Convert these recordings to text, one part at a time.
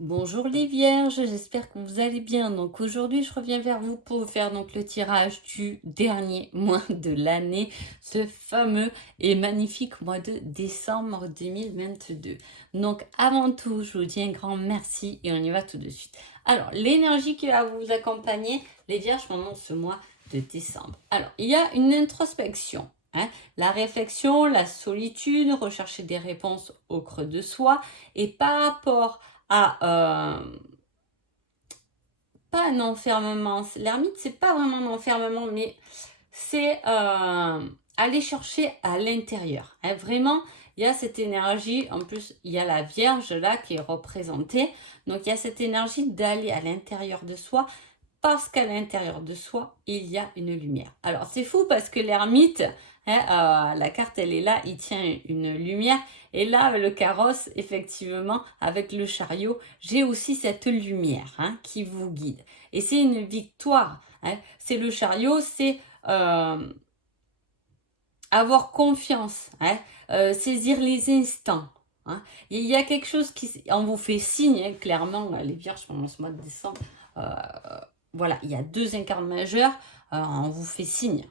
Bonjour les vierges, j'espère que vous allez bien. Donc aujourd'hui, je reviens vers vous pour vous faire donc le tirage du dernier mois de l'année, ce fameux et magnifique mois de décembre 2022. Donc avant tout, je vous dis un grand merci et on y va tout de suite. Alors, l'énergie qui va vous accompagner, les vierges, pendant ce mois de décembre. Alors, il y a une introspection. La réflexion, la solitude, rechercher des réponses au creux de soi et par rapport pas un enfermement. L'ermite, c'est pas vraiment un enfermement, mais c'est aller chercher à l'intérieur. Vraiment, il y a cette énergie. En plus, il y a la Vierge là qui est représentée. Donc, il y a cette énergie d'aller à l'intérieur de soi parce qu'à l'intérieur de soi, il y a une lumière. Alors, c'est fou parce que l'ermite, la carte, elle est là, il tient une lumière. Et là, le carrosse, effectivement, avec le chariot, j'ai aussi cette lumière qui vous guide. Et c'est une victoire. C'est le chariot, c'est avoir confiance, saisir les instants. Il y a quelque chose qui on vous fait signe, clairement, les vierges pendant ce mois de décembre. Voilà, il y a deux incarnes majeurs, on vous fait signe.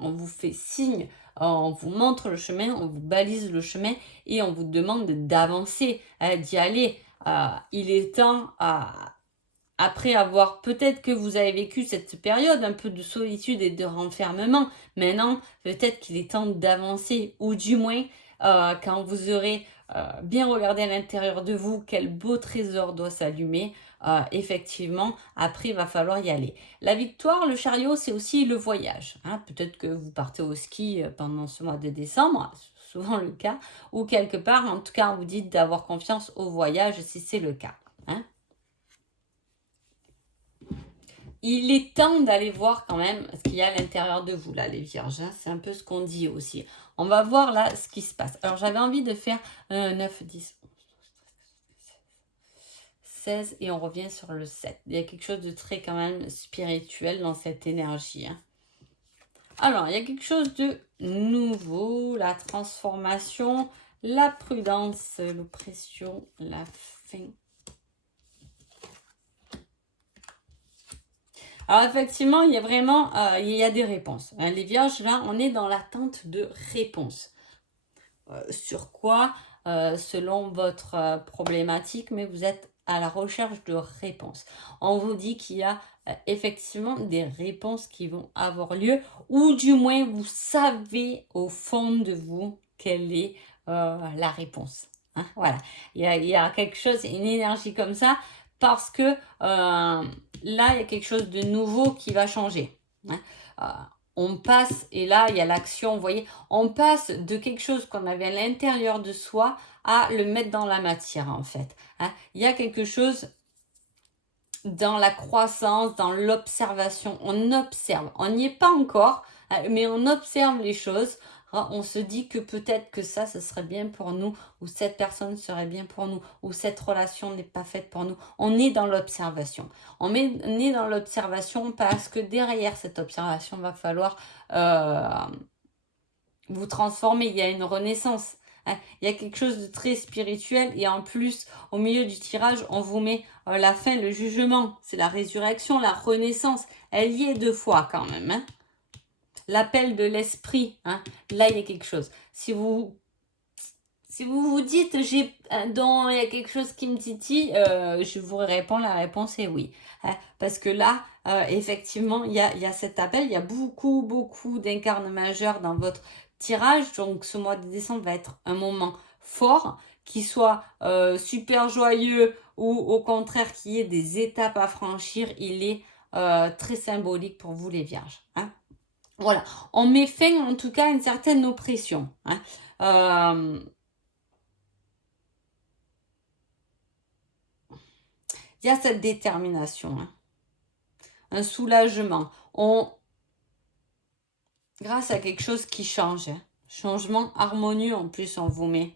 On vous fait signe, on vous montre le chemin, on vous balise le chemin et on vous demande d'avancer, d'y aller. Il est temps, après avoir peut-être que vous avez vécu cette période un peu de solitude et de renfermement, maintenant peut-être qu'il est temps d'avancer ou du moins quand vous aurez bien regardé à l'intérieur de vous quel beau trésor doit s'allumer, effectivement après il va falloir y aller. La victoire, le chariot, c'est aussi le voyage. Peut-être que vous partez au ski pendant ce mois de décembre, souvent le cas, ou quelque part, en tout cas, on vous dit d'avoir confiance au voyage si c'est le cas. Il est temps d'aller voir quand même ce qu'il y a à l'intérieur de vous, là, les vierges. C'est un peu ce qu'on dit aussi. On va voir là ce qui se passe. Alors, j'avais envie de faire 9, 10, 16 et on revient sur le 7. Il y a quelque chose de très quand même spirituel dans cette énergie. Alors, il y a quelque chose de nouveau, la transformation, la prudence, l'oppression, la fin. Alors effectivement, il y a vraiment il y a des réponses. Les vierges, là, on est dans l'attente de réponses. Sur quoi, selon votre problématique, mais vous êtes à la recherche de réponses. On vous dit qu'il y a effectivement des réponses qui vont avoir lieu, ou du moins vous savez au fond de vous quelle est la réponse. Voilà, il y a quelque chose, une énergie comme ça, parce que là, il y a quelque chose de nouveau qui va changer. Euh, on passe, et là, il y a l'action, vous voyez, on passe de quelque chose qu'on avait à l'intérieur de soi à le mettre dans la matière, en fait. Il y a quelque chose dans la croissance, dans l'observation. On observe, on n'y est pas encore, mais on observe les choses. On se dit que peut-être que ça, ce serait bien pour nous, ou cette personne serait bien pour nous, ou cette relation n'est pas faite pour nous. On est dans l'observation. On est dans l'observation parce que derrière cette observation, va falloir vous transformer. Il y a une renaissance. Il y a quelque chose de très spirituel et en plus, au milieu du tirage, on vous met la fin, le jugement. C'est la résurrection, la renaissance. Elle y est deux fois quand même. L'appel de l'esprit. Là, il y a quelque chose. Si vous vous dites, il y a quelque chose qui me titille, je vous réponds, la réponse est oui. Parce que là, effectivement, il y a cet appel, il y a beaucoup d'incarnes majeurs dans votre tirage. Donc, ce mois de décembre va être un moment fort, qui soit super joyeux ou au contraire qu'il y ait des étapes à franchir. Il est très symbolique pour vous, les vierges. Voilà, on met fin en tout cas à une certaine oppression. Il y a cette détermination, un soulagement. Grâce à quelque chose qui change, changement harmonieux en plus on vous met.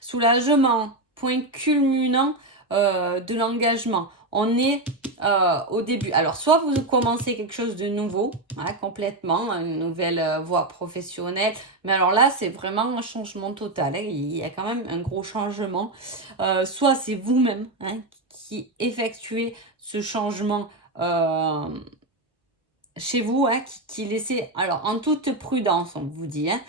Soulagement, point culminant de l'engagement. on est au début. Alors, soit vous commencez quelque chose de nouveau, hein, complètement, une nouvelle voie professionnelle. Mais alors là, c'est vraiment un changement total. Hein, il y a quand même un gros changement. Soit c'est vous-même, hein, qui effectuez ce changement chez vous, hein, qui laissez, alors en toute prudence, on vous dit, hein,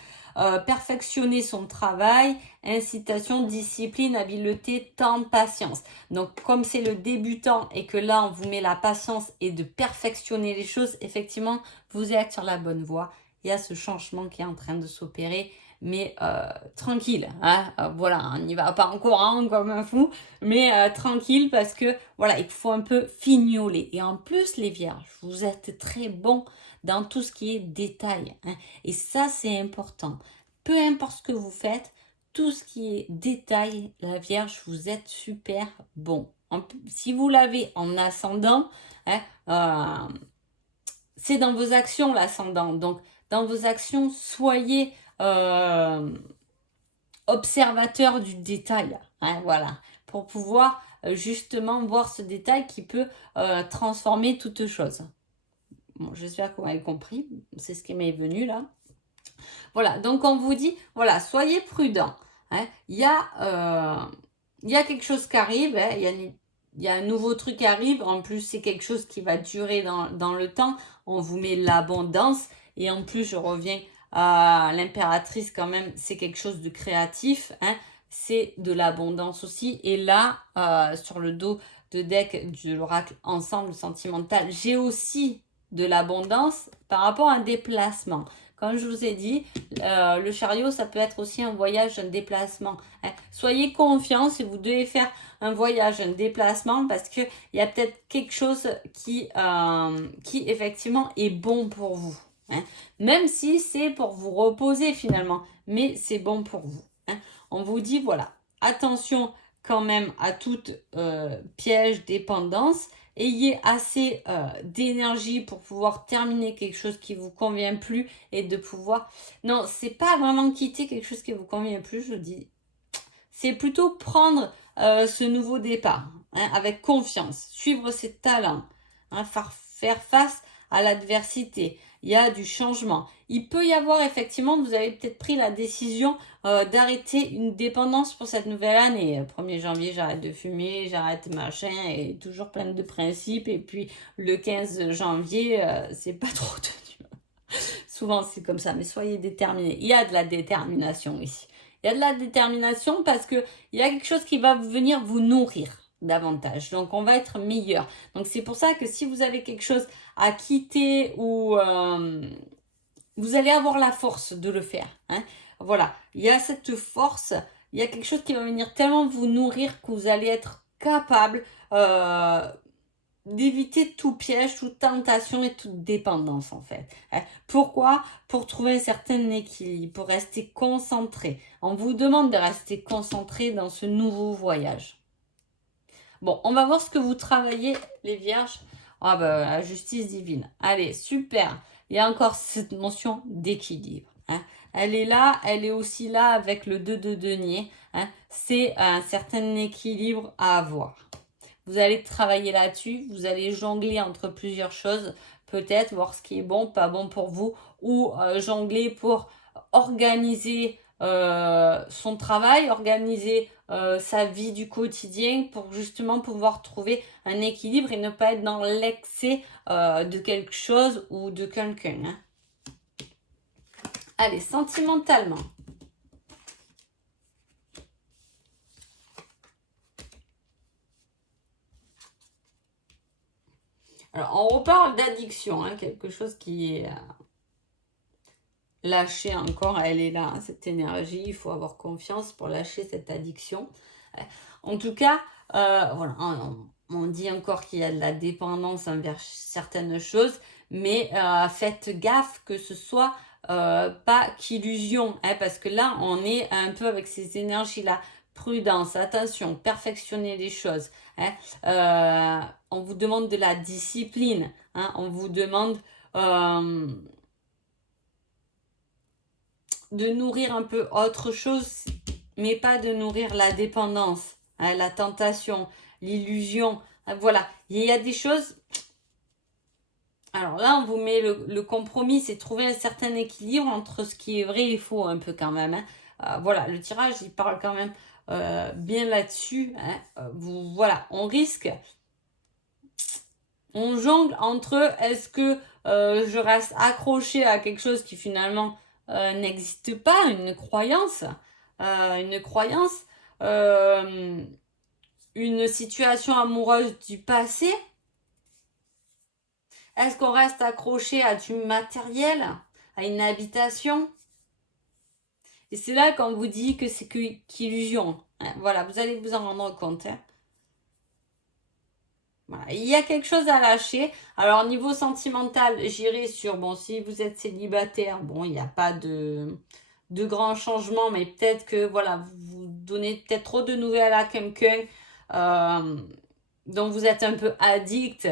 perfectionner son travail, incitation, discipline, habileté, temps, patience. Donc, comme c'est le débutant et que là, on vous met la patience et de perfectionner les choses, effectivement, vous êtes sur la bonne voie. Il y a ce changement qui est en train de s'opérer, mais tranquille. Hein, voilà, on n'y va pas en courant comme un fou, mais tranquille parce que, voilà, il faut un peu fignoler. Et en plus, les vierges, vous êtes très bons dans tout ce qui est détail. Hein, et ça, c'est important. Peu importe ce que vous faites, tout ce qui est détail, la Vierge, vous êtes super bon. Si vous l'avez en ascendant, hein, c'est dans vos actions l'ascendant. Donc, dans vos actions, soyez observateur du détail. Hein, voilà, pour pouvoir justement voir ce détail qui peut transformer toute chose. Bon, j'espère que vous avez compris. C'est ce qui m'est venu là. Voilà, donc on vous dit, voilà, soyez prudents. Hein. Il y a quelque chose qui arrive, hein. Il y a un nouveau truc qui arrive. En plus, c'est quelque chose qui va durer dans le temps. On vous met l'abondance. Et en plus, je reviens à l'impératrice quand même. C'est quelque chose de créatif. Hein. C'est de l'abondance aussi. Et là, sur le dos de deck de l'oracle Ensemble Sentimental, j'ai aussi de l'abondance par rapport à un déplacement. Comme je vous ai dit, le chariot, ça peut être aussi un voyage, un déplacement. Hein. Soyez confiants si vous devez faire un voyage, un déplacement, parce qu'il y a peut-être quelque chose qui effectivement est bon pour vous. Hein. Même si c'est pour vous reposer finalement, mais c'est bon pour vous. Hein. On vous dit, voilà, attention quand même à toute piège, dépendance. Ayez assez d'énergie pour pouvoir terminer quelque chose qui vous convient plus et de pouvoir... Non, c'est pas vraiment quitter quelque chose qui vous convient plus, je dis. C'est plutôt prendre ce nouveau départ, hein, avec confiance, suivre ses talents, hein, faire face à l'adversité. Il y a du changement. Il peut y avoir effectivement, vous avez peut-être pris la décision d'arrêter une dépendance pour cette nouvelle année. 1er janvier, j'arrête de fumer, j'arrête machin, et toujours plein de principes. Et puis le 15 janvier, c'est pas trop tenu. Souvent, c'est comme ça, mais soyez déterminés. Il y a de la détermination ici. Il y a de la détermination parce qu'il y a quelque chose qui va venir vous nourrir davantage. Donc, on va être meilleur. Donc, c'est pour ça que si vous avez quelque chose à quitter ou vous allez avoir la force de le faire. Hein. Voilà, il y a cette force, il y a quelque chose qui va venir tellement vous nourrir que vous allez être capable d'éviter tout piège, toute tentation et toute dépendance en fait. Hein. Pourquoi? Pour trouver un certain équilibre, pour rester concentré. On vous demande de rester concentré dans ce nouveau voyage. Bon, on va voir ce que vous travaillez, les vierges. Ah ben, la justice divine. Allez, super. Il y a encore cette notion d'équilibre. Hein. Elle est là, elle est aussi là avec le 2 de denier. Hein. C'est un certain équilibre à avoir. Vous allez travailler là-dessus, vous allez jongler entre plusieurs choses, peut-être voir ce qui est bon, pas bon pour vous, ou jongler pour organiser son travail, organiser sa vie du quotidien pour justement pouvoir trouver un équilibre et ne pas être dans l'excès de quelque chose ou de quelqu'un. Hein. Allez, sentimentalement. Alors, on reparle d'addiction, hein, quelque chose qui est lâché encore, elle est là, hein, cette énergie, il faut avoir confiance pour lâcher cette addiction. En tout cas, voilà, on dit encore qu'il y a de la dépendance envers certaines choses, mais faites gaffe que ce soit pas qu'illusion, hein, parce que là, on est un peu avec ces énergies-là. Prudence, attention, perfectionner les choses. Hein. On vous demande de la discipline. Hein, on vous demande de nourrir un peu autre chose, mais pas de nourrir la dépendance, hein, la tentation, l'illusion. Voilà, il y a des choses... Alors là, on vous met le compromis, c'est trouver un certain équilibre entre ce qui est vrai et faux un peu quand même. Hein. Voilà, le tirage, il parle quand même bien là-dessus. Hein. Voilà, on risque, on jongle entre est-ce que je reste accroché à quelque chose qui finalement n'existe pas, une croyance, euh, une situation amoureuse du passé. Est-ce qu'on reste accroché à du matériel, à une habitation? Et c'est là qu'on vous dit que c'est qu'illusion. Hein. Voilà, vous allez vous en rendre compte. Hein. Voilà. Il y a quelque chose à lâcher. Alors, niveau sentimental, j'irai sur, bon, si vous êtes célibataire, bon, il n'y a pas de grands changements, mais peut-être que, voilà, vous donnez peut-être trop de nouvelles à quelqu'un euh, dont vous êtes un peu addict.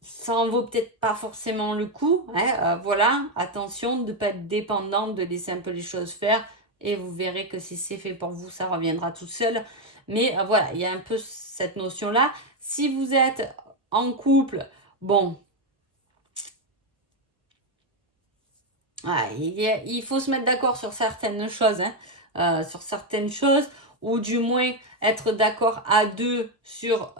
Ça en vaut peut-être pas forcément le coup. Hein, voilà, attention de ne pas être dépendante, de laisser un peu les choses faire. Et vous verrez que si c'est fait pour vous, ça reviendra tout seul. Mais voilà, il y a un peu cette notion-là. Si vous êtes en couple, bon, il faut se mettre d'accord sur certaines choses. Hein, sur certaines choses. Ou du moins être d'accord à deux sur...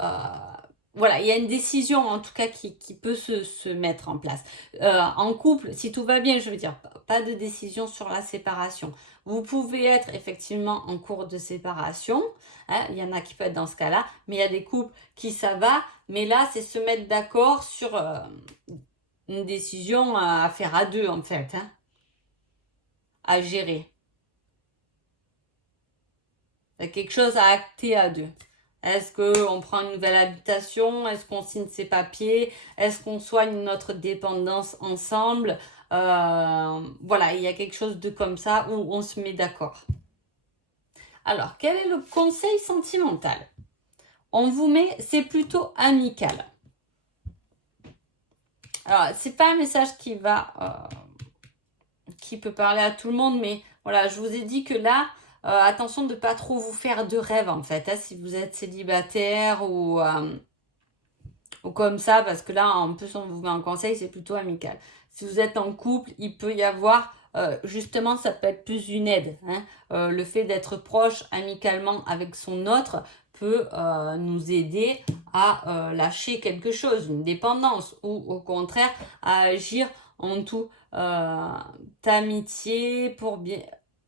voilà, il y a une décision en tout cas qui peut se mettre en place. En couple, si tout va bien, je veux dire, pas de décision sur la séparation. Vous pouvez être effectivement en cours de séparation. Hein, il y en a qui peuvent être dans ce cas-là, mais il y a des couples qui ça va. Mais là, c'est se mettre d'accord sur une décision à faire à deux en fait, hein, à gérer. Il y a quelque chose à acter à deux. Est-ce qu'on prend une nouvelle habitation? Est-ce qu'on signe ses papiers? Est-ce qu'on soigne notre dépendance ensemble? Voilà, il y a quelque chose de comme ça où on se met d'accord. Alors, quel est le conseil sentimental? On vous met, c'est plutôt amical. Alors, c'est pas un message qui peut parler à tout le monde, mais voilà, je vous ai dit que là, attention de ne pas trop vous faire de rêves en fait, hein, si vous êtes célibataire ou comme ça, parce que là, en plus, on vous met un conseil, c'est plutôt amical. Si vous êtes en couple, il peut y avoir, justement, ça peut être plus une aide. Hein. Le fait d'être proche amicalement avec son autre peut nous aider à lâcher quelque chose, une dépendance, ou au contraire, à agir en tout amitié pour bien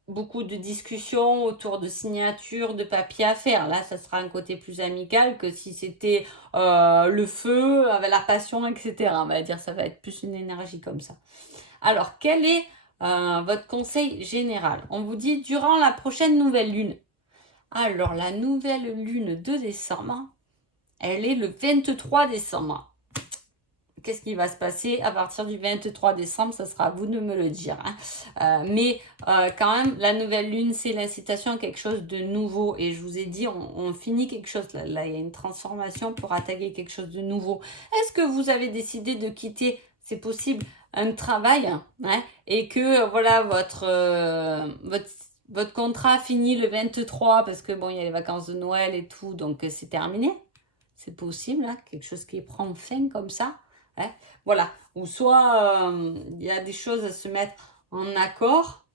beaucoup de discussions autour de signatures de papier à faire. Là, ça sera un côté plus amical que si c'était le feu, avec la passion, etc. On va dire, ça va être plus une énergie comme ça. Alors, quel est votre conseil général? On vous dit durant la prochaine nouvelle lune. Alors, la nouvelle lune de décembre, elle est le 23 décembre. Qu'est-ce qui va se passer à partir du 23 décembre? Ça sera à vous de me le dire. Hein. Mais quand même, la nouvelle lune, c'est l'incitation à quelque chose de nouveau. Et je vous ai dit, on finit quelque chose. Là, il y a une transformation pour attaquer quelque chose de nouveau. Est-ce que vous avez décidé de quitter, c'est possible, un travail hein, et que voilà votre contrat finit le 23 parce que bon, il y a les vacances de Noël et tout, donc c'est terminé? C'est possible, hein, quelque chose qui prend fin comme ça. Hein, voilà. Ou soit il y a des choses à se mettre en accord.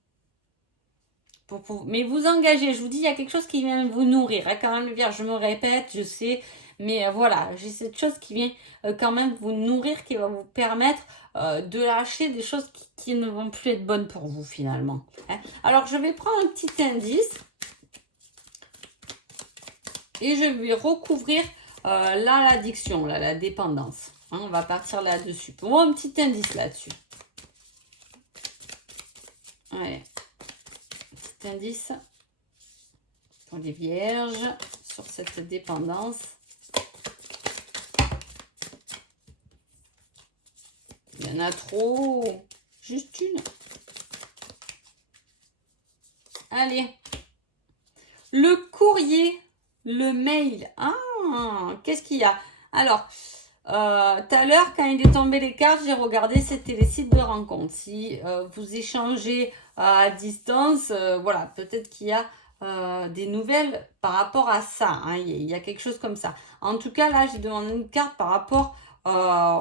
Mais vous engagez, je vous dis, il y a quelque chose qui vient vous nourrir. Hein, quand même, le Vierge, je me répète, je sais. Mais voilà, j'ai cette chose qui vient quand même vous nourrir, qui va vous permettre de lâcher des choses qui ne vont plus être bonnes pour vous finalement. Hein. Alors, je vais prendre un petit indice. Et je vais recouvrir là l'addiction, là, la dépendance. Hein, on va partir là-dessus. Pour moi, un petit indice là-dessus. Ouais. Petit indice pour les vierges sur cette dépendance. Il y en a trop. Juste une. Allez. Le courrier, le mail. Ah, qu'est-ce qu'il y a? Alors, tout à l'heure, quand il est tombé les cartes, j'ai regardé, c'était les sites de rencontres. Si vous échangez à distance, voilà, peut-être qu'il y a des nouvelles par rapport à ça, hein. Il y a quelque chose comme ça. En tout cas, là, j'ai demandé une carte par rapport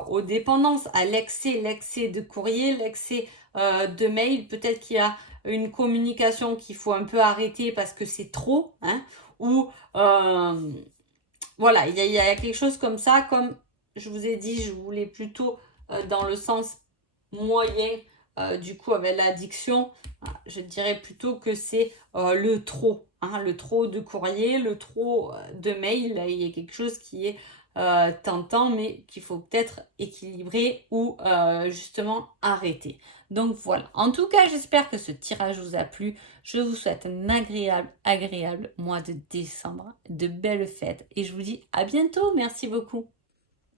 aux dépendances, à l'excès de courrier, l'excès de mail. Peut-être qu'il y a une communication qu'il faut un peu arrêter parce que c'est trop, hein, ou voilà, il y a quelque chose comme ça, comme je vous ai dit, je voulais plutôt dans le sens moyen, du coup avec l'addiction, je dirais plutôt que c'est le trop, hein, le trop de courrier, le trop de mails. Là, il y a quelque chose qui est tentant, mais qu'il faut peut-être équilibrer ou justement arrêter. Donc voilà. En tout cas, j'espère que ce tirage vous a plu. Je vous souhaite un agréable mois de décembre, de belles fêtes et je vous dis à bientôt. Merci beaucoup.